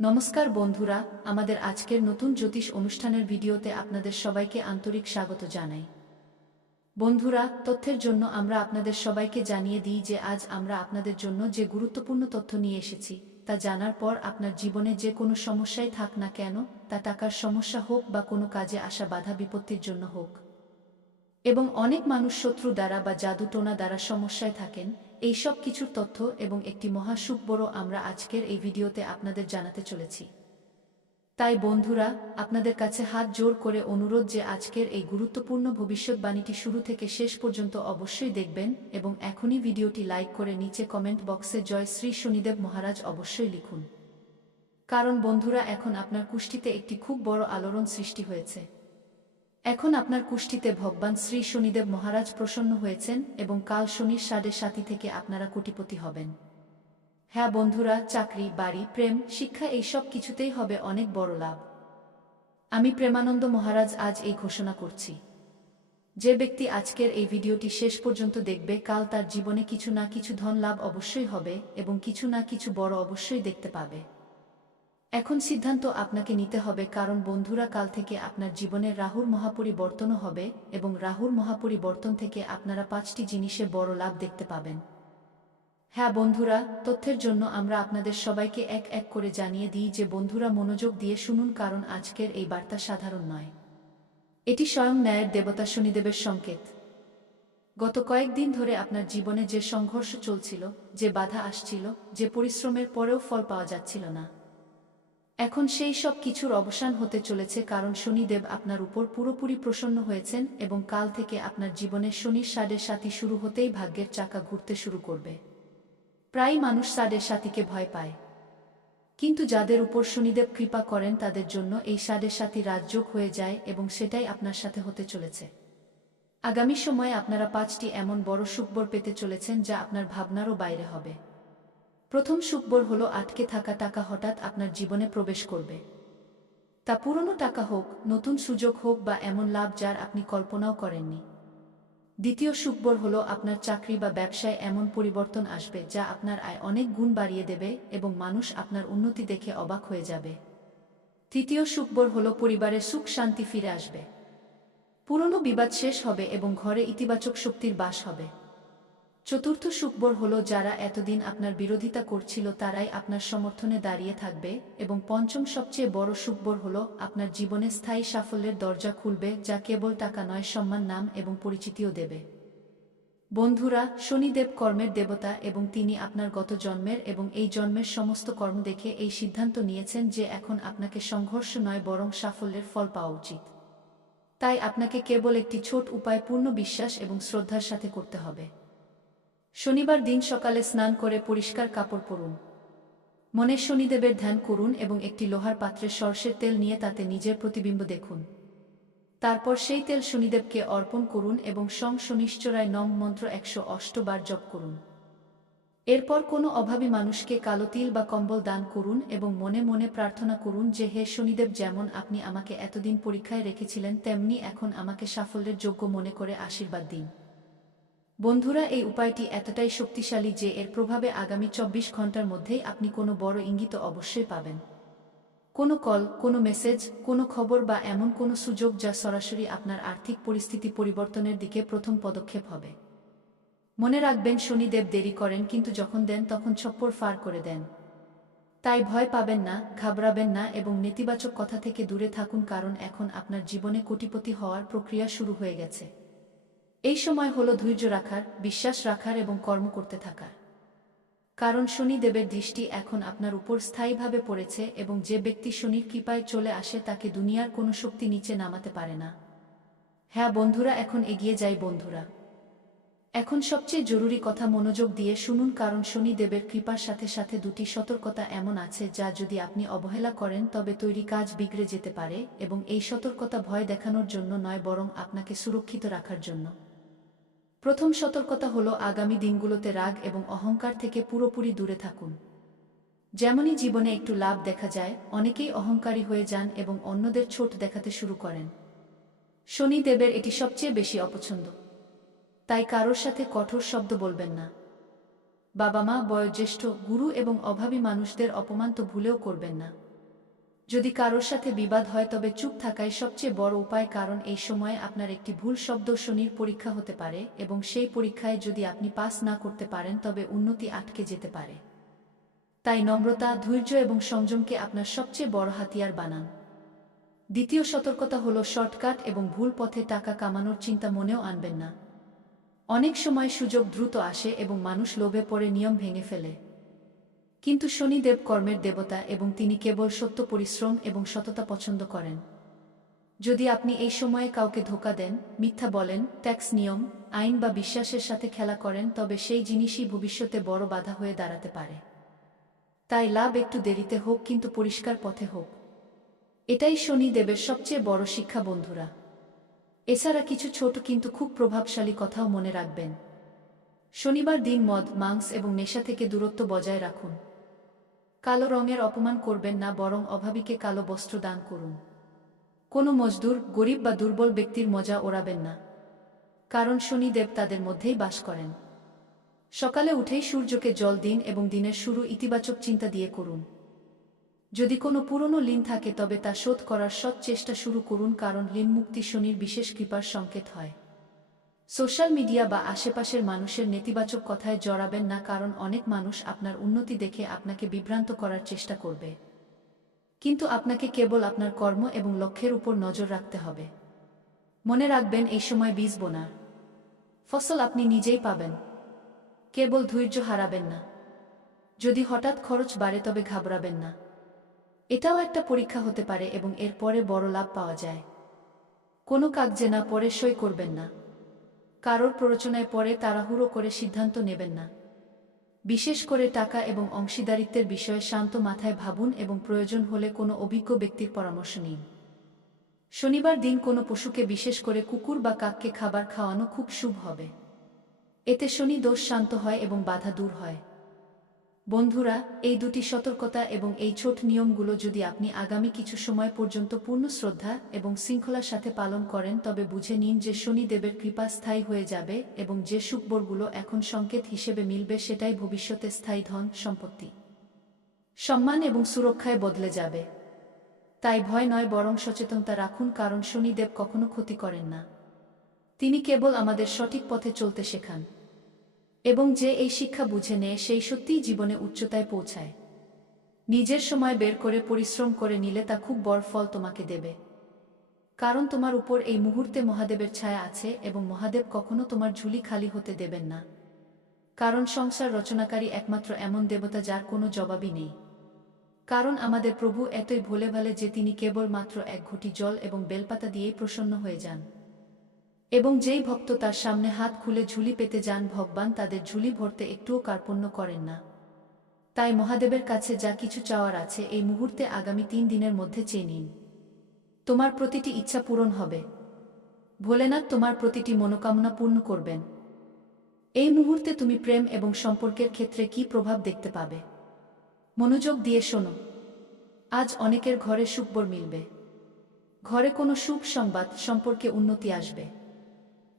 নমস্কার বন্ধুরা, আমাদের আজকের নতুন জ্যোতিষ অনুষ্ঠানের ভিডিওতে আপনাদের সবাইকে আন্তরিক স্বাগত জানাই। বন্ধুরা, তথ্যের জন্য আমরা আপনাদের সবাইকে জানিয়ে দিই যে আজ আমরা আপনাদের জন্য যে গুরুত্বপূর্ণ তথ্য নিয়ে এসেছি তা জানার পর আপনার জীবনে যে কোনো সমস্যাই থাক না কেন, তা টাকার সমস্যা হোক বা কোনো কাজে আসা বাধা বিপত্তির জন্য হোক, এবং অনেক মানুষ শত্রু দ্বারা বা জাদুটোনা দ্বারা সমস্যায় থাকেন, এই সব কিছুর তথ্য এবং একটি মহা সুখবর আমরা আজকের এই ভিডিওতে আপনাদের জানাতে চলেছি। তাই বন্ধুরা, আপনাদের কাছে হাত জোর করে অনুরোধ যে আজকের এই গুরুত্বপূর্ণ ভবিষ্যৎবাণীটি শুরু থেকে শেষ পর্যন্ত অবশ্যই দেখবেন এবং এখনই ভিডিওটি লাইক করে নিচে কমেন্ট বক্সে জয় শ্রী শনিদেব মহারাজ অবশ্যই লিখুন। কারণ বন্ধুরা, এখন আপনার কুষ্ঠিতে একটি খুব বড় আলোড়ন সৃষ্টি হয়েছে। এখন আপনার কুষ্ঠিতে ভগবান শ্রী শনিদেব মহারাজ প্রসন্ন হয়েছেন এবং কাল শনির 7.5 থেকে আপনারা কোটিপতি হবেন। হ্যাঁ বন্ধুরা, চাকরি, বাড়ি, প্রেম, শিক্ষা এই সব কিছুতেই হবে অনেক বড় লাভ। আমি প্রেমানন্দ মহারাজ আজ এই ঘোষণা করছি, যে ব্যক্তি আজকের এই ভিডিওটি শেষ পর্যন্ত দেখবে, কাল তার জীবনে কিছু না কিছু ধন লাভ অবশ্যই হবে এবং কিছু না কিছু বড় অবশ্যই দেখতে পাবে। এখন সিদ্ধান্ত আপনাকে নিতে হবে, কারণ বন্ধুরা, কাল থেকে আপনার জীবনের রাহুর মহাপরিবর্তনও হবে এবং রাহুর মহাপরিবর্তন থেকে আপনারা 5টি জিনিসে বড় লাভ দেখতে পাবেন। হ্যাঁ বন্ধুরা, তথ্যের জন্য আমরা আপনাদের সবাইকে এক এক করে জানিয়ে দিই যে বন্ধুরা মনোযোগ দিয়ে শুনুন, কারণ আজকের এই বার্তা সাধারণ নয়। এটি স্বয়ং ন্যায়ের দেবতা শনিদেবের সংকেত। গত কয়েকদিন ধরে আপনার জীবনে যে সংঘর্ষ চলছিল, যে বাধা আসছিল, যে পরিশ্রমের পরেও ফল পাওয়া যাচ্ছিল না, এখন সেই সব কিছুর অবসান হতে চলেছে, কারণ শনিদেব আপনার উপর পুরোপুরি প্রসন্ন হয়েছেন এবং কাল থেকে আপনার জীবনে শনির 7.5 শুরু হতেই ভাগ্যের চাকা ঘুরতে শুরু করবে। প্রায় মানুষ 7.5কে ভয় পায়, কিন্তু যাদের উপর শনিদেব কৃপা করেন তাদের জন্য এই 7.5 রাজযোগ হয়ে যায় এবং সেটাই আপনার সাথে হতে চলেছে। আগামী সময়ে আপনারা 5টি এমন বড় সুখবর পেতে চলেছেন যা আপনার ভাবনারও বাইরে হবে। প্রথম সুখবর হলো, আটকে থাকা টাকা হঠাৎ আপনার জীবনে প্রবেশ করবে। তা পুরনো টাকা হোক, নতুন সুযোগ হোক বা এমন লাভ যার আপনি কল্পনাও করেননি। দ্বিতীয় সুখবর হলো, আপনার চাকরি বা ব্যবসায় এমন পরিবর্তন আসবে যা আপনার আয় অনেক গুণ বাড়িয়ে দেবে এবং মানুষ আপনার উন্নতি দেখে অবাক হয়ে যাবে। তৃতীয় সুখবর হলো, পরিবারের সুখ শান্তি ফিরে আসবে। পুরনো বিবাদ শেষ হবে এবং ঘরে ইতিবাচক শক্তির বাস হবে। চতুর্থ সুখবর হলো, যারা এতদিন আপনার বিরোধিতা করছিল তারাই আপনার সমর্থনে দাঁড়িয়ে থাকবে এবং পঞ্চম সবচেয়ে বড় সুখবর হলো, আপনার জীবনে স্থায়ী সাফল্যের দরজা খুলবে যা কেবল টাকা নয়, সম্মান, নাম এবং পরিচিতিও দেবে। বন্ধুরা, শনিদেব কর্মের দেবতা এবং তিনি আপনার গত জন্মের এবং এই জন্মের সমস্ত কর্ম দেখে এই সিদ্ধান্ত নিয়েছেন যে এখন আপনাকে সংঘর্ষ নয় বরং সাফল্যের ফল পাওয়া উচিত। তাই আপনাকে কেবল একটি ছোট উপায় পূর্ণ বিশ্বাস এবং শ্রদ্ধার সাথে করতে হবে। শনিবার দিন সকালে স্নান করে পরিষ্কার কাপড় পরুন, মনে শনিদেবের ধ্যান করুন এবং একটি লোহার পাত্রে সরষের তেল নিয়ে তাতে নিজের প্রতিবিম্ব দেখুন। তারপর সেই তেল শনিদেবকে অর্পণ করুন এবং শনিশ্চরায় নম মন্ত্র 108 বার জপ করুন। এরপর কোনো অভাবী মানুষকে কালো তিল বা কম্বল দান করুন এবং মনে মনে প্রার্থনা করুন যে, হে শনিদেব, যেমন আপনি আমাকে এতদিন পরীক্ষায় রেখেছিলেন তেমনি এখন আমাকে সাফল্যের যোগ্য মনে করে আশীর্বাদ দিন। বন্ধুরা, এই উপায়টি এতটাই শক্তিশালী যে এর প্রভাবে আগামী 24 ঘন্টার মধ্যেই আপনি কোনো বড় ইঙ্গিত অবশ্যই পাবেন। কোনো কল, কোনো মেসেজ, কোনো খবর বা এমন কোনো সুযোগ যা সরাসরি আপনার আর্থিক পরিস্থিতি পরিবর্তনের দিকে প্রথম পদক্ষেপ হবে। মনে রাখবেন, শনিদেব দেরি করেন কিন্তু যখন দেন তখন ছপ্পর ফার করে দেন। তাই ভয় পাবেন না, ঘাবড়াবেন না এবং নেতিবাচক কথা থেকে দূরে থাকুন, কারণ এখন আপনার জীবনে কোটিপতি হওয়ার প্রক্রিয়া শুরু হয়ে গেছে। এই সময় হলো ধৈর্য রাখার, বিশ্বাস রাখার এবং কর্ম করতে থাকার। কারণ শনিদেবের দৃষ্টি এখন আপনার উপর স্থায়ীভাবে পড়েছে এবং যে ব্যক্তি শনির কৃপায় চলে আসে তাকে দুনিয়ার কোনো শক্তি নিচে নামাতে পারে না। হ্যাঁ বন্ধুরা, এখন এগিয়ে যাই বন্ধুরা। এখন সবচেয়ে জরুরি কথা মনোযোগ দিয়ে শুনুন, কারণ শনিদেবের কৃপার সাথে সাথে দুটি সতর্কতা এমন আছে যা যদি আপনি অবহেলা করেন তবে তৈরি কাজ বিগড়ে যেতে পারে এবং এই সতর্কতা ভয় দেখানোর জন্য নয় বরং আপনাকে সুরক্ষিত রাখার জন্য। প্রথম সতর্কতা হলো, আগামী দিনগুলোতে রাগ এবং অহংকার থেকে পুরোপুরি দূরে থাকুন। যেমনই জীবনে একটু লাভ দেখা যায়, অনেকেই অহংকারী হয়ে যান এবং অন্যদের ছোট দেখাতে শুরু করেন। শনিদেবের এটি সবচেয়ে বেশি অপছন্দ। তাই কারোর সাথে কঠোর শব্দ বলবেন না। বাবা মা, বয়োজ্যেষ্ঠ, গুরু এবং অভাবী মানুষদের অপমান তো ভুলেও করবেন না। যদি কারোর সাথে বিবাদ হয় তবে চুপ থাকাই সবচেয়ে বড় উপায়, কারণ এই সময়ে আপনার একটি ভুল শব্দ শনির পরীক্ষা হতে পারে এবং সেই পরীক্ষায় যদি আপনি পাস না করতে পারেন তবে উন্নতি আটকে যেতে পারে। তাই নম্রতা, ধৈর্য এবং সংযমকে আপনার সবচেয়ে বড় হাতিয়ার বানান। দ্বিতীয় সতর্কতা হলো শর্টকাট এবং ভুল পথে টাকা কামানোর চিন্তা মনেও আনবেন না। অনেক সময় সুযোগ দ্রুত আসে এবং মানুষ লোভে পড়ে নিয়ম ভেঙে ফেলে। কিন্তু শনিদেব কর্মের দেবতা এবং তিনি কেবল সত্য, পরিশ্রম এবং সততা পছন্দ করেন। যদি আপনি এই সময়ে কাউকে ধোঁকা দেন, মিথ্যা বলেন, ট্যাক্স নিয়ম, আইন বা বিশ্বাসের সাথে খেলা করেন তবে সেই জিনিসই ভবিষ্যতে বড় বাধা হয়ে দাঁড়াতে পারে। তাই লাভ একটু দেরিতে হোক কিন্তু পরিষ্কার পথে হোক। এটাই শনিদেবের সবচেয়ে বড় শিক্ষা বন্ধুরা। এছাড়া কিছু ছোট কিন্তু খুব প্রভাবশালী কথাও মনে রাখবেন। শনিবার দিন মদ, মাংস এবং নেশা থেকে দূরত্ব বজায় রাখুন। কালো রঙের অপমান করবেন না, বরং অভাবীকে কালো বস্ত্র দান করুন। কোনো মজদুর, গরিব বা দুর্বল ব্যক্তির মজা ওড়াবেন না, কারণ শনিদেব তাদের মধ্যেই বাস করেন। সকালে উঠেই সূর্যকে জল দিন এবং দিনের শুরু ইতিবাচক চিন্তা দিয়ে করুন। যদি কোনো পুরনো ঋণ থাকে তবে তা শোধ করার সৎ চেষ্টা শুরু করুন, কারণ ঋণ মুক্তি শনির বিশেষ কৃপার সংকেত হয়। সোশ্যাল মিডিয়া বা আশেপাশের মানুষের নেতিবাচক কথায় জড়াবেন না, কারণ অনেক মানুষ আপনার উন্নতি দেখে আপনাকে বিভ্রান্ত করার চেষ্টা করবে। কিন্তু আপনাকে কেবল আপনার কর্ম এবং লক্ষ্যের উপর নজর রাখতে হবে। মনে রাখবেন, এই সময় বীজ বোনার ফসল আপনি নিজেই পাবেন। কেবল ধৈর্য হারাবেন না। যদি হঠাৎ খরচ বাড়ে তবে ঘাবড়াবেন না। এটাও একটা পরীক্ষা হতে পারে এবং এর পরে বড় লাভ পাওয়া যায়। কোনো কাগজে না পড়ে সই করবেন না। কারোর প্ররোচনায় পড়ে তাড়াহুড়ো করে সিদ্ধান্ত নেবেন না। বিশেষ করে টাকা এবং অংশীদারিত্বের বিষয়ে শান্ত মাথায় ভাবুন এবং প্রয়োজন হলে কোনো অভিজ্ঞ ব্যক্তির পরামর্শ নিন। শনিবার দিন কোনো পশুকে, বিশেষ করে কুকুর বা কাককে খাবার খাওয়ানো খুব শুভ হবে। এতে শনি দোষ শান্ত হয় এবং বাধা দূর হয়। বন্ধুরা, এই দুটি সতর্কতা এবং এই ছোট নিয়মগুলো যদি আপনি আগামী কিছু সময় পর্যন্ত পূর্ণ শ্রদ্ধা এবং শৃঙ্খলার সাথে পালন করেন তবে বুঝে নিন যে শনিদেবের কৃপা স্থায়ী হয়ে যাবে এবং যে সুখবরগুলো এখন সংকেত হিসেবে মিলবে সেটাই ভবিষ্যতে স্থায়ী ধন, সম্পত্তি, সম্মান এবং সুরক্ষায় বদলে যাবে। তাই ভয় নয়, বরং সচেতনতা রাখুন, কারণ শনিদেব কখনো ক্ষতি করেন না। তিনি কেবল আমাদের সঠিক পথে চলতে শেখান এবং যে এই শিক্ষা বুঝে নেয় সেই সত্যিই জীবনে উচ্চতায় পৌঁছায়। নিজের সময় বের করে পরিশ্রম করে নিলে তা খুব বড় ফল তোমাকে দেবে, কারণ তোমার উপর এই মুহূর্তে মহাদেবের ছায়া আছে এবং মহাদেব কখনো তোমার ঝুলি খালি হতে দেবেন না। কারণ সংসার রচনাকারী একমাত্র এমন দেবতা যার কোনো জবাবই নেই। কারণ আমাদের প্রভু এতই ভোলে ভালে যে তিনি কেবল মাত্র এক ঘটি জল এবং বেলপাতা দিয়েই প্রসন্ন হয়ে যান। এবং যেই ভক্ত তার সামনে হাত খুলে ঝুলি পেতে যান, ভগবান তাদের ঝুলি ভরতে একটুও কার্পণ্য করেন না। তাই মহাদেবের কাছে যা কিছু চাওয়ার আছে এই মুহূর্তে আগামী 3 দিনের মধ্যে চেয়ে নিন। তোমার প্রতিটি ইচ্ছা পূরণ হবে। ভোলেনাথ তোমার প্রতিটি মনোকামনা পূর্ণ করবেন। এই মুহূর্তে তুমি প্রেম এবং সম্পর্কের ক্ষেত্রে কি প্রভাব দেখতে পাবে? মনোযোগ দিয়ে শোনো। আজ অনেকের ঘরে সুখবর মিলবে। ঘরে কোনো শুভ সংবাদ, সম্পর্কে উন্নতি আসবে।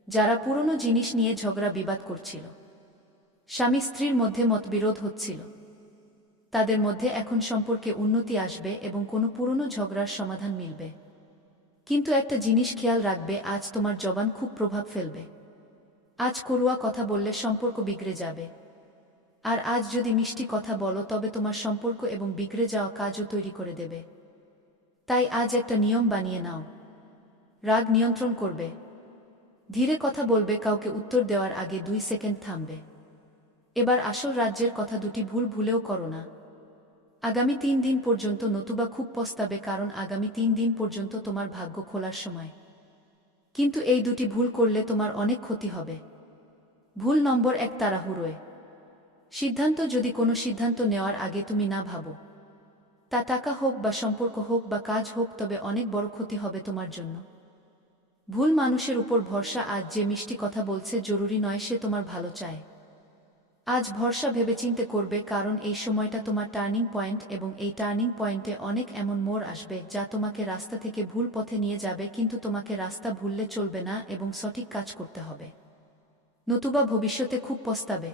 যারা পুরনো জিনিস নিয়ে ঝগড়া বিবাদ করছিল, স্বামী স্ত্রীর মধ্যে মতবিরোধ হচ্ছিল, তাদের মধ্যে এখন সম্পর্কে উন্নতি আসবে এবং কোনো পুরনো ঝগড়ার সমাধান মিলবে। কিন্তু একটা জিনিস খেয়াল রাখবে, আজ তোমার জবান খুব প্রভাব ফেলবে। আজ করুয়া কথা বললে সম্পর্ক বিগড়ে যাবে। আর আজ যদি মিষ্টি কথা বলো তবে তোমার সম্পর্ক এবং বিগড়ে যাওয়া কাজও তৈরি করে দেবে। তাই আজ একটা নিয়ম বানিয়ে নাও। রাগ নিয়ন্ত্রণ করবে। ধীরে কথা বলবে, কাউকে উত্তর দেওয়ার আগে 2 সেকেন্ড থামবে। এবার আসল রাজ্যের কথা দুটি ভুল ভুলেও করো না। আগামী 3 দিন পর্যন্ত, নতুবা খুব পস্তাবে, কারণ আগামী 3 দিন পর্যন্ত তোমার ভাগ্য খোলার সময়। কিন্তু এই দুটি ভুল করলে তোমার অনেক ক্ষতি হবে। ভুল নম্বর 1, তাড়াহুড়োয় সিদ্ধান্ত। যদি কোনো সিদ্ধান্ত নেওয়ার আগে তুমি না ভাবো, তা টাকা হোক বা সম্পর্ক হোক বা কাজ হোক, তবে অনেক বড় ক্ষতি হবে তোমার জন্য। ভুল মানুষের উপর ভরসা। আজ যে মিষ্টি কথা বলছে জরুরি নয় সে তোমার ভালো চায়। আজ ভরসা ভেবেচিন্তে করবে, কারণ এই সময়টা তোমার টার্নিং পয়েন্ট এবং এই টার্নিং পয়েন্টে অনেক এমন মোড় আসবে যা তোমাকে রাস্তা থেকে ভুল পথে নিয়ে যাবে। কিন্তু তোমাকে রাস্তা ভুললে চলবে না এবং সঠিক কাজ করতে হবে, নতুবা ভবিষ্যতে খুব পস্তাবে।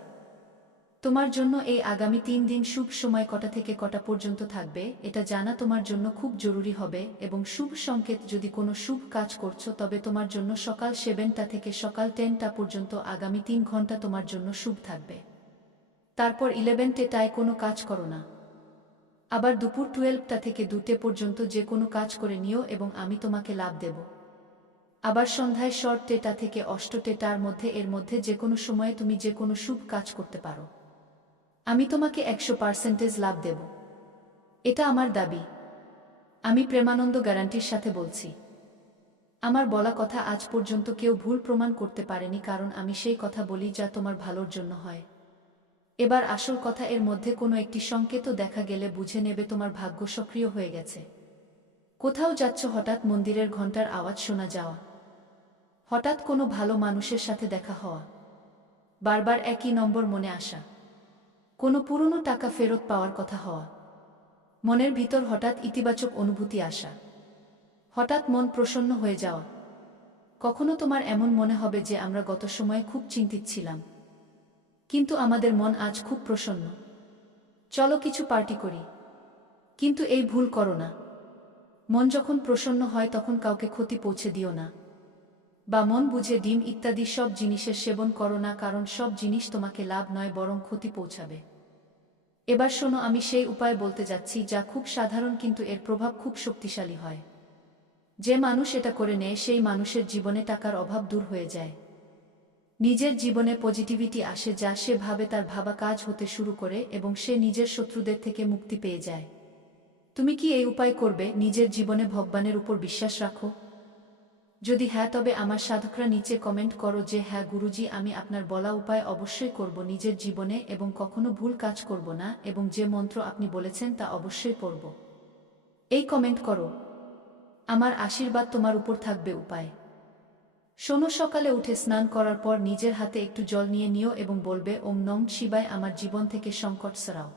তোমার জন্য এই আগামী 3 দিন শুভ সময় কটা থেকে কটা পর্যন্ত থাকবে এটা জানা তোমার জন্য খুব জরুরি হবে এবং শুভ সংকেত যদি কোনো শুভ কাজ করছো তবে তোমার জন্য সকাল 7টা থেকে সকাল 10টা পর্যন্ত আগামী 3 ঘন্টা তোমার জন্য শুভ থাকবে। তারপর 11টায় কোনো কাজ করো না। আবার দুপুর 12টা থেকে 2টে পর্যন্ত যে কোনো কাজ করে নিও এবং আমি তোমাকে লাভ দেব। আবার সন্ধ্যায় শর্ট 8টা থেকে 8টার মধ্যে এর মধ্যে যে কোনো সময়ে তুমি যে কোনো শুভ কাজ করতে পারো। আমি তোমাকে 100% লাভ দেব, এটা আমার দাবি। আমি প্রেমানন্দ গ্যারান্টির সাথে বলছি। আমার বলা কথা আজ পর্যন্ত কেউ ভুল প্রমাণ করতে পারেনি, কারণ আমি সেই কথা বলি যা তোমার ভালোর জন্য হয়। এবার আসল কথা, এর মধ্যে কোনো একটি সংকেতও দেখা গেলে বুঝে নেবে তোমার ভাগ্য সক্রিয় হয়ে গেছে। কোথাও যাচ্ছ, হঠাৎ মন্দিরের ঘণ্টার আওয়াজ শোনা যাওয়া, হঠাৎ কোনো ভালো মানুষের সাথে দেখা হওয়া, বারবার একই নম্বর মনে আসা, কোনো পুরনো টাকা ফেরত পাওয়ার কথা হওয়া, মনের ভিতর হঠাৎ ইতিবাচক অনুভূতি আসা, হঠাৎ মন প্রসন্ন হয়ে যাওয়া। কখনো তোমার এমন মনে হবে যে আমরা গত সময়ে খুব চিন্তিত ছিলাম, কিন্তু আমাদের মন আজ খুব প্রসন্ন। চলো কিছু পার্টি করি। কিন্তু এই ভুল করো না। মন যখন প্রসন্ন হয় তখন কাউকে ক্ষতি পৌঁছে দিও না, বা মন বুঝে ডিম ইত্যাদি সব জিনিসের সেবন করো না, কারণ সব জিনিস তোমাকে লাভ নয় বরং ক্ষতি পৌঁছাবে। এবার শোনো, আমি সেই উপায় বলতে যাচ্ছি যা খুব সাধারণ কিন্তু এর প্রভাব খুব শক্তিশালী হয়। যে মানুষ এটা করে নেয় সেই মানুষের জীবনে টাকার অভাব দূর হয়ে যায়, নিজের জীবনে পজিটিভিটি আসে, যা সে ভাবে তার ভাবা কাজ হতে শুরু করে এবং সে নিজের শত্রুদের থেকে মুক্তি পেয়ে যায়। তুমি কি এই উপায় করবে? নিজের জীবনে ভগবানের উপর বিশ্বাস রাখো? যদি হ্যাঁ, তবে আমার সাধকরা নিচে কমেন্ট করো যে হ্যাঁ গুরুজি, আমি আপনার বলা উপায় অবশ্যই করব নিজের জীবনে এবং কখনো ভুল কাজ করব না, এবং যে মন্ত্র আপনি বলেছেন তা অবশ্যই পড়ব। এই কমেন্ট করো। আমার আশীর্বাদ তোমার উপর থাকবে। উপায় শোনো, সকালে উঠে স্নান করার পর নিজের হাতে একটু জল নিয়ে নিও এবং বলবে ওম নম শিবায়, আমার জীবন থেকে সংকট সরাও।